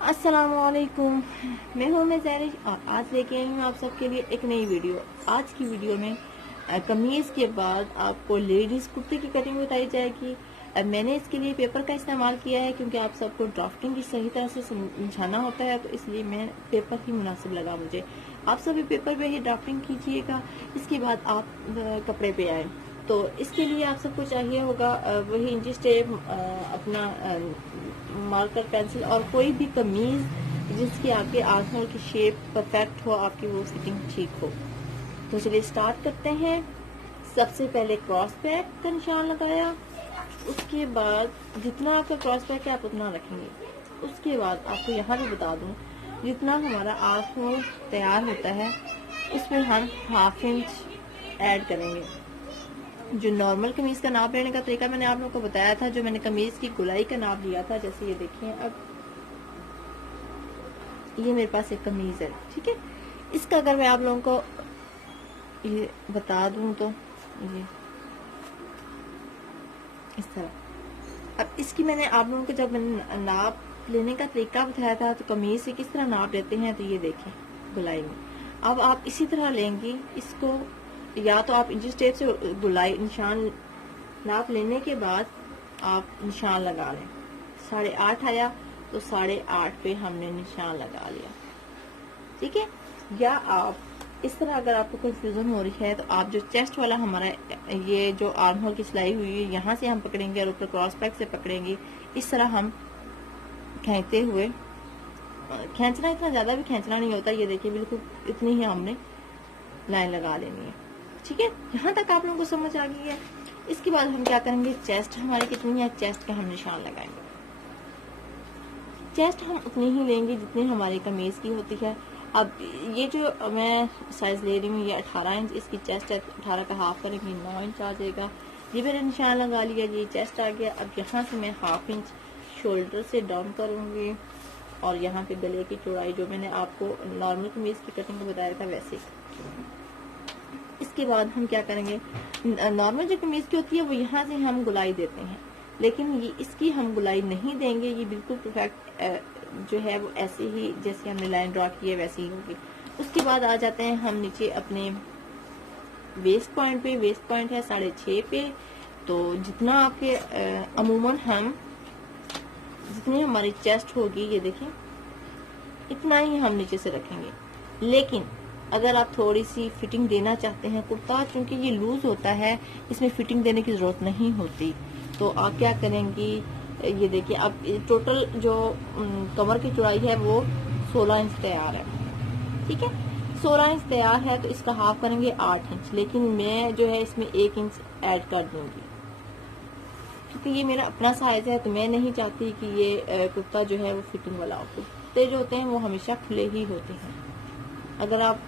अस्सलामुअलैकुम, मैं हूं मैं ज़हरी और आज लेके आई हूँ आप सबके लिए एक नई वीडियो। आज की वीडियो में कमीज़ के बाद आपको लेडीज़ कुर्ते की कटिंग बताई जाएगी। मैंने इसके लिए पेपर का इस्तेमाल किया है क्योंकि आप सबको ड्राफ्टिंग की सही तरह से समझाना होता है, तो इसलिए मैं पेपर ही मुनासिब लगा मुझे। आप सभी पेपर पे ही ड्राफ्टिंग कीजिएगा, इसके बाद आप कपड़े पे आए। तो इसके लिए आप सबको चाहिए होगा वही इंची टेप, अपना मार्कर पेंसिल और कोई भी कमीज जिसकी आपके आर्महोल की शेप परफेक्ट हो, आपकी वो फिटिंग ठीक हो। तो चलिए स्टार्ट करते हैं। सबसे पहले क्रॉस बैक का निशान लगाया, उसके बाद जितना आपका क्रॉस बैक है आप उतना रखेंगे। उसके बाद आपको यहाँ भी बता दूं, जितना हमारा आर्महोल तैयार होता है उसमें हम 1/2 इंच ऐड करेंगे। जो नॉर्मल कमीज का नाप लेने का तरीका मैंने आप लोगों को बताया था, जो मैंने कमीज की गुलाई का नाप लिया था, जैसे ये देखिए अब ये मेरे पास एक कमीज है, ठीक है। इसका अगर मैं आप लोगों को ये बता दूं तो ये इस तरह। अब इसकी मैंने आप लोगों को जब मैंने नाप लेने का तरीका बताया था तो कमीज से किस तरह नाप लेते हैं, तो ये देखें गुलाई में। अब आप इसी तरह लेंगी इसको, या तो आप इंची टेप से गुलाई निशान नाप लेने के बाद आप निशान लगा लें। 8.5 आया तो 8.5 पे हमने निशान लगा लिया, ठीक है। या आप इस तरह, अगर आपको कंफ्यूजन हो रही है तो आप जो चेस्ट वाला हमारा ये जो आर्म होल की सिलाई हुई है यहाँ से हम पकड़ेंगे और ऊपर क्रॉस बैक से पकड़ेंगे। इस तरह हम खींचते हुए, खींचना इतना ज्यादा भी खींचना नहीं होता, ये देखिए बिल्कुल इतनी ही हमने लाइन लगा लेनी है, ठीक है। यहाँ तक आप लोगों को समझ आ गई है। इसके बाद हम क्या करेंगे, चेस्ट हमारी कितनी है, चेस्ट का हम निशान लगाएंगे। चेस्ट हम उतनी ही लेंगे जितनी हमारी कमीज की होती है। अब ये जो मैं साइज ले रही हूँ ये 18 इंच इसकी चेस्ट है, 18 का हाफ करेंगे 9 इंच आ जाएगा। ये मैंने निशान लगा लिया, ये चेस्ट आ गया। अब यहाँ से मैं 1/2 इंच शोल्डर से डाउन करूंगी और यहाँ पे गले की चौड़ाई जो मैंने आपको नॉर्मल कमीज की कटिंग को बताया था वैसे। इसके बाद हम क्या करेंगे, नॉर्मल जो कमीज की होती है वो यहाँ से हम गुलाई देते हैं, लेकिन ये इसकी हम गुलाई नहीं देंगे। ये बिल्कुल परफेक्ट जो है वो ऐसे ही जैसे हमने लाइन ड्रॉ की है वैसे ही होगी। उसके बाद आ जाते हैं हम नीचे अपने वेस्ट पॉइंट पे। वेस्ट पॉइंट है 6.5 पे। तो जितना आपके अमूमन हम जितनी हमारी चेस्ट होगी, ये देखें इतना ही हम नीचे से रखेंगे। लेकिन अगर आप थोड़ी सी फिटिंग देना चाहते हैं, कुर्ता क्योंकि ये लूज होता है इसमें फिटिंग देने की जरूरत नहीं होती, तो आप क्या करेंगी, ये देखिए अब टोटल जो कमर की चौड़ाई है वो 16 इंच तैयार है, ठीक है। 16 इंच तैयार है तो इसका हाफ करेंगे 8 इंच, लेकिन मैं जो है इसमें 1 इंच ऐड कर दूंगी क्योंकि ये मेरा अपना साइज है। तो मैं नहीं चाहती कि ये कुर्ता जो है वो फिटिंग वाला हो। कुर्ते जो होते हैं वो हमेशा खुले ही होते हैं। अगर आप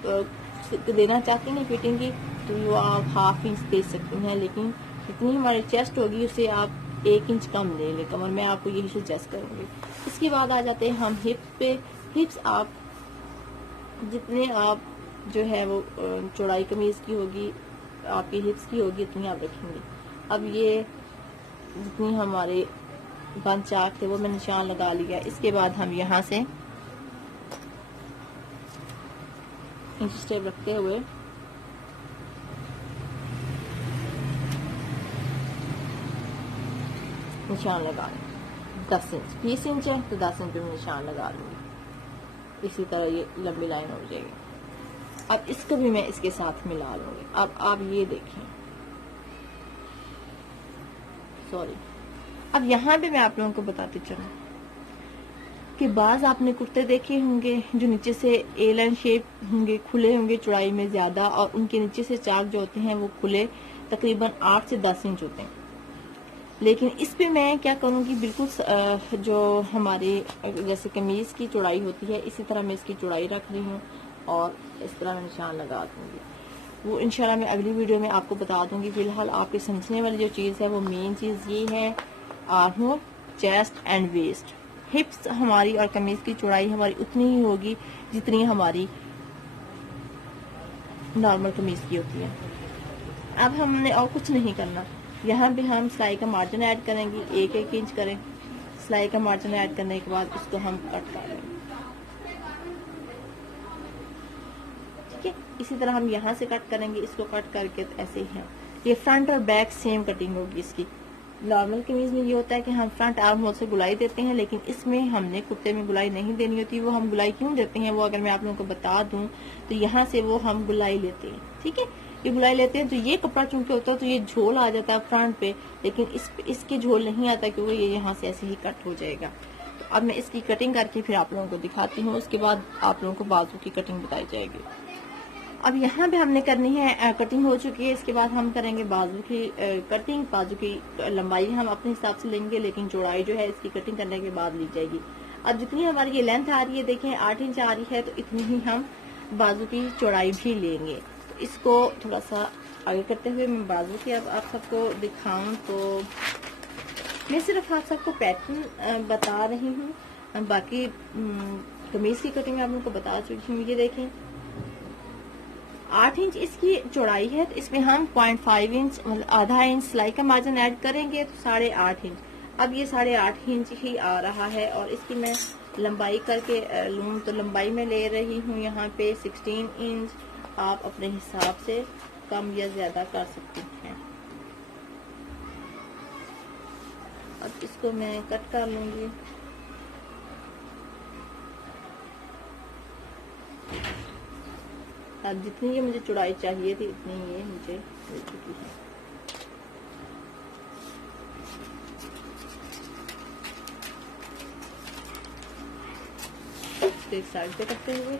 देना चाहती हैं फिटिंग की तो वो आप 1/2 इंच दे सकती हैं, लेकिन जितनी हमारी चेस्ट होगी उससे आप 1 इंच कम ले लें कमर। मैं आपको यही सजेस्ट करूंगी। इसके बाद आ जाते हैं हम हिप पे। हिप्स आप जितने आप जो है वो चौड़ाई कमीज की होगी, आपकी हिप्स की होगी उतनी आप रखेंगे। अब ये जितनी हमारे बंद चाक थे वो मैं निशान लगा लिया। इसके बाद हम यहाँ से इंच स्टेप रखते हुए निशान लगा लें। 10 इंच 20 इंच है तो 10 इंच में निशान लगा लूंगी। इसी तरह ये लंबी लाइन हो जाएगी। अब इसको भी मैं इसके साथ मिला लूंगी। अब आप ये देखें, सॉरी, अब यहाँ पे मैं आप लोगों को बताती चलूं कि बाज आपने कुर्ते देखे होंगे जो नीचे से ए लाइन शेप होंगे, खुले होंगे चौड़ाई में ज्यादा, और उनके नीचे से चाक जो होते हैं वो खुले तकरीबन 8 से 10 इंच होते हैं। लेकिन इस पे मैं क्या करूंगी, बिल्कुल जो हमारे जैसे कमीज की चौड़ाई होती है इसी तरह मैं इसकी चौड़ाई रख रही हूँ और इस तरह मैं निशान लगा दूंगी। वो इंशाल्लाह मैं अगली वीडियो में आपको बता दूंगी। फिलहाल आपके समझने वाली जो चीज़ है वो मेन चीज़ ये है, armhole, chest and waist. Hips हमारी और कमीज की चौड़ाई हमारी उतनी ही होगी जितनी हमारी नॉर्मल कमीज की होती है। अब हमने और कुछ नहीं करना। यहाँ भी हम सिलाई का मार्जिन ऐड करेंगे, 1-1 इंच करें। सिलाई का मार्जिन ऐड करने के बाद इसको हम कट कर लेंगे। ठीक है, इसी तरह हम यहाँ से कट करेंगे, इसको कट करके तो ऐसे ही है। ये फ्रंट और बैक सेम कटिंग होगी इसकी। नॉर्मल कमीज में ये होता है कि हम फ्रंट आर्म होल से गुलाई देते हैं, लेकिन इसमें हमने कुर्ते में गुलाई नहीं देनी होती। वो हम गुलाई क्यों देते हैं वो अगर मैं आप लोगों को बता दूं तो यहाँ से वो हम गुलाई लेते हैं। ठीक है, ये गुलाई लेते हैं तो ये कपड़ा चूंकि होता है तो ये झोल आ जाता है फ्रंट पे, लेकिन इसके झोल नहीं आता क्योंकि ये यहाँ से ऐसे ही कट हो जाएगा। तो अब मैं इसकी कटिंग करके फिर आप लोगों को दिखाती हूँ, उसके बाद आप लोगों को बाजू की कटिंग बताई जाएगी। अब यहाँ पे हमने करनी है, कटिंग हो चुकी है, इसके बाद हम करेंगे बाजू की कटिंग। बाजू की लंबाई हम अपने हिसाब से लेंगे, लेकिन चौड़ाई जो है इसकी कटिंग करने के बाद ली जाएगी। अब जितनी हमारी ये लेंथ आ रही है, देखें 8 इंच आ रही है, तो इतनी ही हम बाजू की चौड़ाई भी लेंगे। तो इसको थोड़ा सा आगे करते हुए मैं बाजू की अब आप सबको दिखाऊं तो मैं सिर्फ आप सबको पैटर्न बता रही हूँ, बाकी कमीज की कटिंग आप लोगों को बता चुकी हूँ। ये देखें 8 इंच इसकी चौड़ाई है, तो इसमें हम 0.5 इंच मतलब आधा इंच सिलाई का मार्जिन ऐड करेंगे तो 8.5 इंच। अब ये 8.5 इंच ही आ रहा है, और इसकी मैं लंबाई करके लूँ तो लंबाई में ले रही हूँ यहाँ पे 16 इंच। आप अपने हिसाब से कम या ज्यादा कर सकती हैं। अब इसको मैं कट कर लूंगी। अब जितनी ये मुझे चौड़ाई चाहिए थी इतनी ये मुझे मिल चुकी है। तो एक साइड पे करते हुए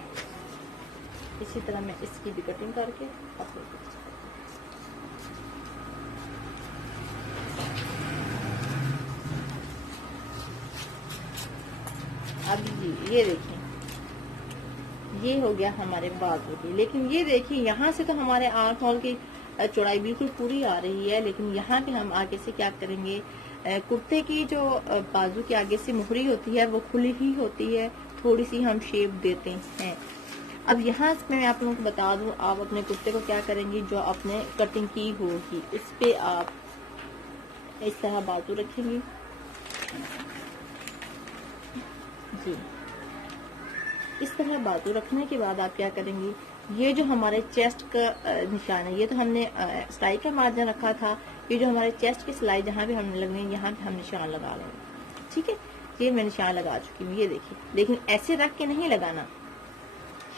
इसी तरह मैं इसकी भी कटिंग करके अब ये देखिए ये हो गया हमारे बाजू की। लेकिन ये देखिए यहाँ से तो हमारे आर्म होल की चौड़ाई बिल्कुल पूरी आ रही है, लेकिन यहाँ पे हम आगे से क्या करेंगे, कुर्ते की जो बाजू के आगे से मुहरी होती है वो खुली ही होती है, थोड़ी सी हम शेप देते हैं। अब यहाँ मैं आप लोगों को बता दूं, आप अपने कुर्ते को क्या करेंगे, जो आपने कटिंग की होगी उस पे आप इस तरह बाजू रखेंगे जी। इस तरह बाजू रखने के बाद आप क्या करेंगे, ये जो हमारे चेस्ट का निशान है, ये तो हमने सिलाई का मार्जिन रखा था, ये जो हमारे चेस्ट की सिलाई जहाँ भी हमने लगनी है यहाँ पे हम निशान लगा लेंगे। ठीक है, ये मैं निशान लगा चुकी हूँ, ये देखिए। लेकिन ऐसे रख के नहीं लगाना,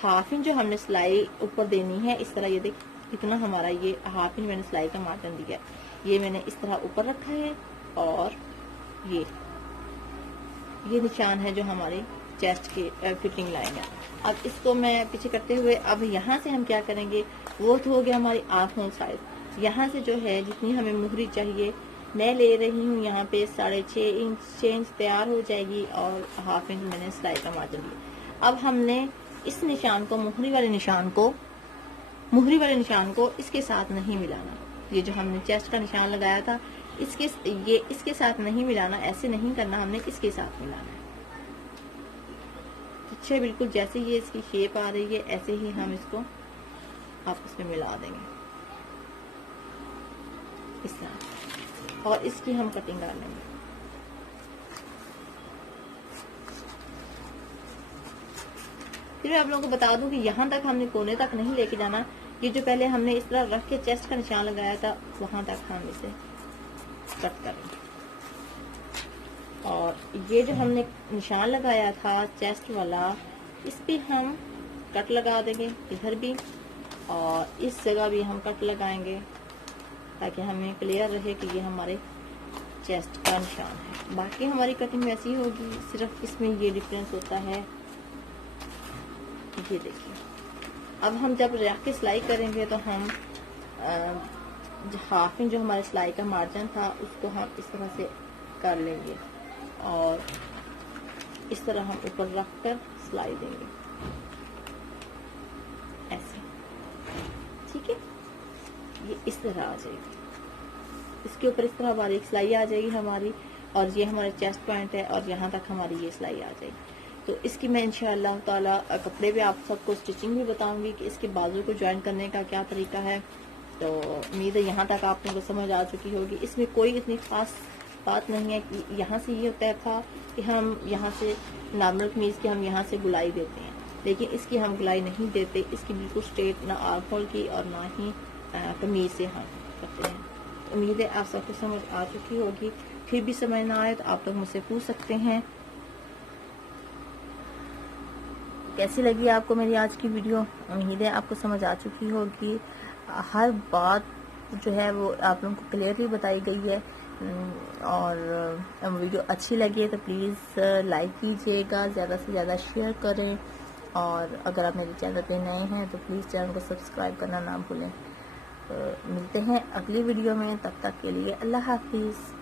हाफ इंच जो हमने सिलाई ऊपर देनी है इस तरह, ये देखिए इतना हमारा ये हाफ इंच मैंने सिलाई का मार्जिन दिया है, ये मैंने इस तरह ऊपर रखा है, और ये निशान है जो हमारे चेस्ट की फिटिंग लाइन है। अब इसको मैं पीछे करते हुए अब यहाँ से हम क्या करेंगे, वो तो हो गया हमारी आर्म होल साइज। यहाँ से जो है जितनी हमें मुहरी चाहिए मैं ले रही हूँ यहाँ पे 6.5 इंच तैयार हो जाएगी, और हाफ इंच मैंने सिलाई का मार्जिन लिया। अब हमने इस निशान को मुहरी वाले निशान को इसके साथ नहीं मिलाना। ये जो हमने चेस्ट का निशान लगाया था इसके साथ नहीं मिलाना, ऐसे नहीं करना, हमने इसके साथ मिलाना है। अच्छा, बिल्कुल जैसे ये इसकी शेप आ रही है ऐसे ही हम इसको आपस में मिला देंगे इस तरह, और इसकी हम कटिंग कर लेंगे। फिर मैं आप लोगों को बता दूं कि यहाँ तक हमने कोने तक नहीं लेके जाना, ये जो पहले हमने इस तरह रख के चेस्ट का निशान लगाया था वहां तक हम इसे कट करेंगे, और ये जो हमने निशान लगाया था चेस्ट वाला इस पे हम कट लगा देंगे, इधर भी और इस जगह भी हम कट लगाएंगे, ताकि हमें क्लियर रहे कि ये हमारे चेस्ट का निशान है। बाकी हमारी कटिंग वैसी होगी, सिर्फ इसमें ये डिफरेंस होता है। ये देखिए, अब हम जब रख के सिलाई करेंगे तो हम हाफ इंच जो हमारे सिलाई का मार्जिन था उसको हम इस तरह से कर लेंगे, और इस तरह हम ऊपर रख कर सिलाई देंगे ऐसे। ठीक है, ये इस तरह आ जाएगी, इसके ऊपर इस तरह बारीक सिलाई आ जाएगी हमारी, और ये हमारा चेस्ट पॉइंट है, और यहाँ तक हमारी ये सिलाई आ जाएगी। तो इसकी मैं इंशाअल्लाह ताला कपड़े पे आप सबको स्टिचिंग भी बताऊंगी कि इसके बाजू को ज्वाइन करने का क्या तरीका है। तो उम्मीद है यहाँ तक आप लोगों को समझ आ चुकी होगी। इसमें कोई इतनी खास बात नहीं है कि यहाँ से ये होता था कि हम यहाँ से नॉर्मल कमीज की हम यहाँ से गुलाई देते हैं, लेकिन इसकी हम गुलाई नहीं देते। इसकी बिल्कुल स्ट्रेट ना आर्म होल की और ना ही कमीज से हम करते हैं। उम्मीद है आप सबको समझ आ चुकी होगी। फिर भी समझ ना आए तो आप लोग मुझसे पूछ सकते हैं। कैसी लगी आपको मेरी आज की वीडियो? उम्मीद है आपको समझ आ चुकी होगी। हर बात जो है वो आप लोगों को क्लियरली बताई गई है। और वीडियो अच्छी लगे तो प्लीज़ लाइक कीजिएगा, ज़्यादा से ज़्यादा शेयर करें। और अगर आप मेरे चैनल पे नए हैं तो प्लीज़ चैनल को सब्सक्राइब करना ना भूलें। मिलते हैं अगली वीडियो में, तब तक के लिए अल्लाह हाफिज़।